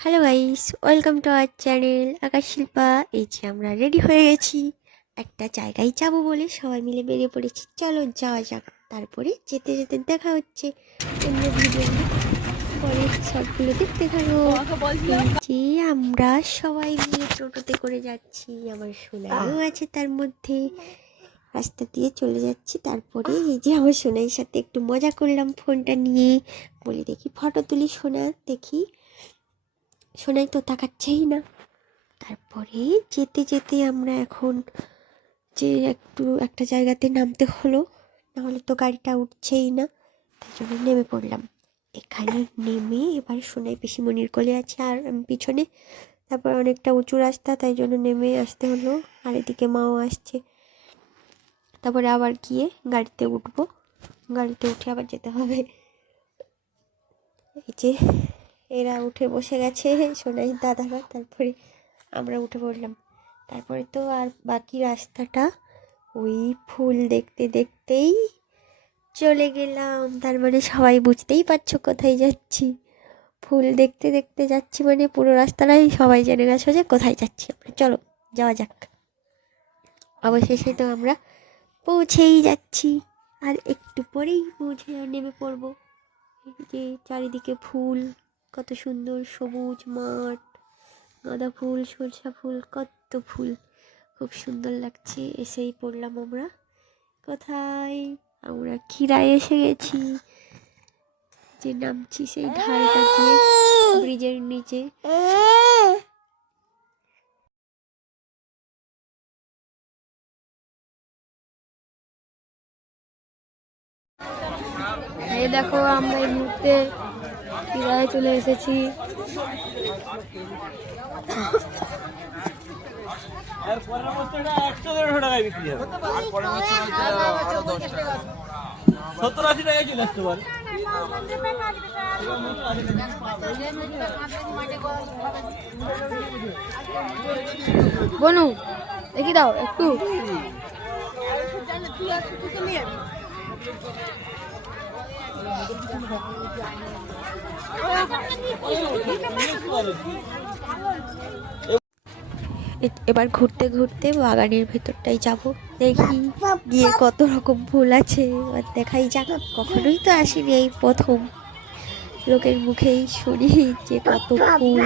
Hello guys, welcome to our channel Akash Shilpa. এই যে আমরা রেডি হয়ে গেছি, একটা জায়গায় যাব বলে সবাই মিলে বেরিয়ে পড়েছি। চলো যাওয়া যাক। তারপরে যেতে যেতে দেখা হচ্ছে অন্য ভিডিও, পরের শর্টগুলো দেখতে থাকো। এই যে আমরা সবাই মিলে টোটোতে করে যাচ্ছি, আমার সোনাইও আছে তার মধ্যে। রাস্তা দিয়ে চলে যাচ্ছি। তারপরে এই যে আমার সোনাইয়ের সাথে একটু মজা করলাম ফোনটা নিয়ে, বলি দেখি ফটো তুলি। সোনা দেখি, সোনাই তো তাকাচ্ছেই না। তারপরে যেতে যেতে আমরা এখন যে একটা জায়গাতে নামতে হলো, নাহলে তো গাড়িটা উঠছেই না, তাই জন্য নেমে পড়লাম। এখানে নেমে এবার সোনাই পিসিমণির কোলে আছে আর আমি পিছনে। তারপর অনেকটা উঁচু রাস্তা, তাই জন্য নেমে আসতে হলো। আর এদিকে মাও আসছে। তারপরে আবার গিয়ে গাড়িতে উঠবো, গাড়িতে উঠে আবার যেতে হবে। এই যে এরা উঠে বসে গেছে, সোনাই দাদারা। তারপরে আমরা উঠে পড়লাম। তারপরে তো আর বাকি রাস্তাটা ওই ফুল দেখতে দেখতেই চলে গেলাম। তার মানে সবাই বুঝতেই পারছো কোথায় যাচ্ছি। ফুল দেখতে দেখতে যাচ্ছি মানে পুরো রাস্তাটাই সবাই জেনে গেছো যে কোথায় যাচ্ছি আমরা। চলো যাওয়া যাক। অবশেষে তো আমরা পৌঁছেই যাচ্ছি, আর একটু পরেই পৌঁছে নেমে পড়বো। এই যে চারিদিকে ফুল, কত সুন্দর সবুজ মাঠ, গাঁদা ফুল, সরষা ফুল, কত ফুল, খুব সুন্দর লাগছে। এসেই পড়লাম আমরা কোথায়, আমরা খিরায় এসে গেছি। যে নামছি সেই ঢালটা দিয়ে ব্রিজের নিচে। এই দেখো আমরা এই মুহূর্তে খিরায় চলে এসেছি। বনু দেখি দাও একটু। এবার ঘুরতে ঘুরতে বাগানের ভেতরটাই যাব, দেখি গিয়ে কত রকম ফুল আছে এবার দেখাই যাক। কখনোই তো আসিনি, এই প্রথম লোকের মুখেই শুনি যে কত ফুল,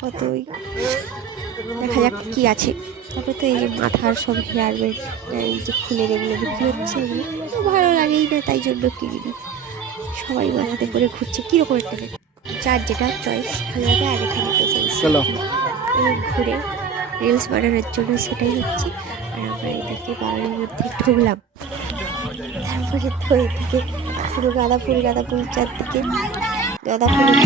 কতই। দেখা যাক কি আছে। তারপরে তো এই যে মাথার সব হেয়ার ব্যান্ড, এই যে ফুলের এগুলো বিক্রি হচ্ছে, এগুলো তো ভালো লাগেই না, তাই জন্য কিনিনি। সবাই মাথাতে করে ঘুরছে কীরকম একটা, যার যেটা চয়েস ভালো লাগে। আর এখানে তো সেই ঘুরে রিলস বানানোর জন্য সেটাই হচ্ছে। আর আমরা এদিকে বাগানের মধ্যে ঢুকলাম। তারপরে তো এদিকে পুরো গাঁদা ফুল, গাঁদা ফুল, চারদিকে গাঁদা ফুলের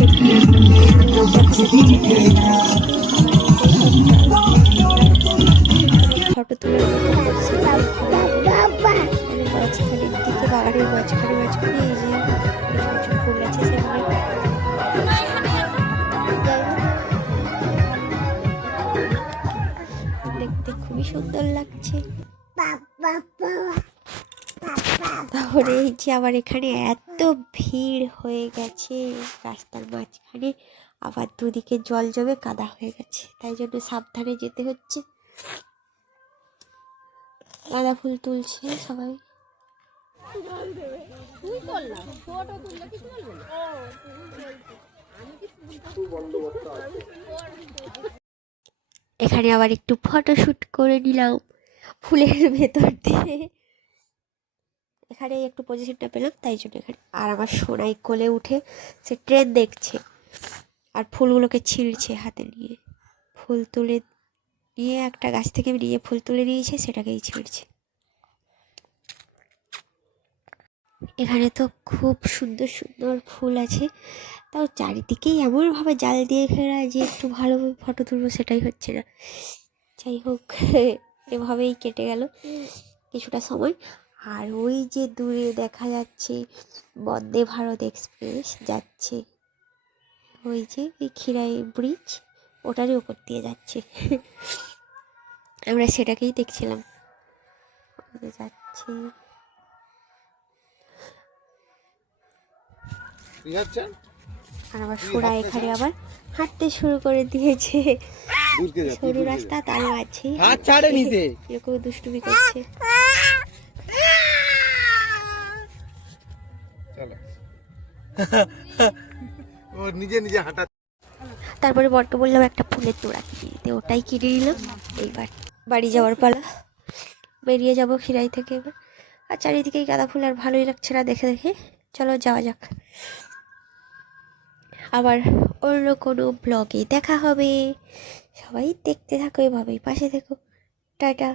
ফটো তোলার মতো করছে। মাঝখানের দিকে, বাগানের মাঝখানে মাঝখানে এই যে কিছু কিছু ফুল আছে, সেগুলো দেখতে খুবই সুন্দর লাগছে। তাহলে এই যে আবার এখানে এত ভিড় হয়ে গেছে রাস্তার মাঝখানে, আবার দুদিকে জল জমে কাদা হয়ে গেছে, তাই জন্য সাবধানে যেতে হচ্ছে। গাঁদা ফুল তুলছে সবাই। এখানে আবার একটু ফটোশুট করে নিলাম ফুলের ভেতর দিয়ে। এখানে একটু পজিশনটা পেলাম, তাই জন্য এখানে। আর আমার সোনাই কোলে উঠে সে ট্রেন দেখছে আর ফুলগুলোকে ছিঁড়ছে হাতে নিয়ে। ফুল তুলে নিয়ে একটা গাছ থেকে নিয়ে ফুল তুলে নিয়েছে, সেটাকেই ছিঁড়ছে। এখানে তো খুব সুন্দর সুন্দর ফুল আছে, তাও চারিদিকেই এমনভাবে জাল দিয়ে ঘেরা যে একটু ভালোভাবে ফটো তুলবো সেটাই হচ্ছে না। যাই হোক, এভাবেই কেটে গেল কিছুটা সময়। আর ওই যে দূরে দেখা যাচ্ছে বন্দে ভারত এক্সপ্রেস যাচ্ছে, ওই যে ওই খিরাই ব্রিজ, ওটারই উপর দিয়ে যাচ্ছে। আমরা সেটাকেই দেখছিলাম যাচ্ছে। আর আমার সোনা এখানে আবার হাঁটতে শুরু করে দিয়েছে। দূরকে যা, তুই সরু দূরকে যা। রাস্তা তার মাঝে হাত ছাড়ে নিচে। এরকম দুষ্টুমি করছে। চলো। ও নিজে নিজে হাঁটা। তারপরে বরকে বললাম একটা ফুলের তোড়া কিনে দিতে, ওটাই কিনে নিলাম। এইবার বাড়ি যাওয়ার পালা, বেরিয়ে যাব খিরাই থেকে এবার। আর চারিদিকে গাঁদা ফুল আর ভালোই লাগছে না দেখে দেখে। চলো যাওয়া যাক, আবার অন্য কোনো ব্লগে দেখা হবে। সবাই দেখতে থাকো, এভাবেই পাশে থেকো। টাটা।